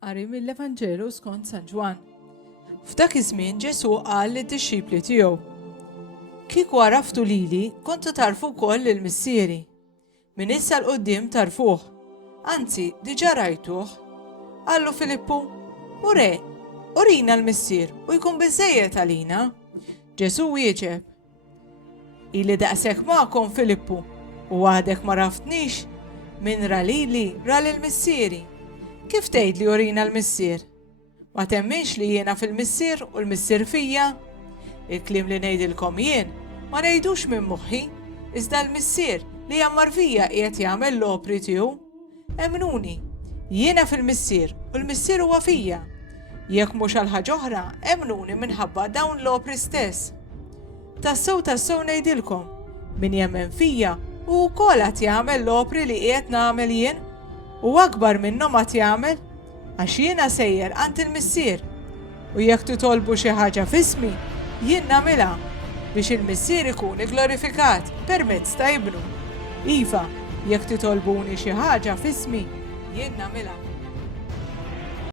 Qari mill-Evanġelu skont San Ġwan. F'dak iż-żmien Ġesu qal lid-dixxipli tiegħu: Kieku għaraftu lili, kontu tarfu wkoll il-missieri. Min issa l-qudiem tarfuh, anzi diġà rajtuh. Qallu Filippu: Ure, urina l-missier u jkun biżżejjed għalina. Ġesu wieġeb: Ili daqshekk magħkom Filippu, u waħdek ma raftnix, min ra lili ra lill-missieri. Kif tgħidli urina l-missier? Ma temminx li jiena fil-missier u l-missier fija? Il-kliem li ngħidilkom jien ma ngħidux minn moħħi, iżda l-missier li jammar fija qiegħed jagħmel l-opri tiegħu. Emnuni, jiena fil-missier u l-missier huwa fija. Jekk mhux għal ħaġa oħra, emnuni minħabba dawn l-opri stess. Tassew ngħidilkom, min jemmen fija u wkoll qed jagħmel l-opri li qiegħed nagħmel jien, u akbar minnhom qed jagħmel, għax jiena sejjer għand il-missier. U jekk titolbu xi ħaġa f'ismi, jien nagħmilha biex il-missier ikun glorifikat permezz ta' Ibnu. Iva, jekk titolbuni xi ħaġa f'ismi, jien nagħmilha.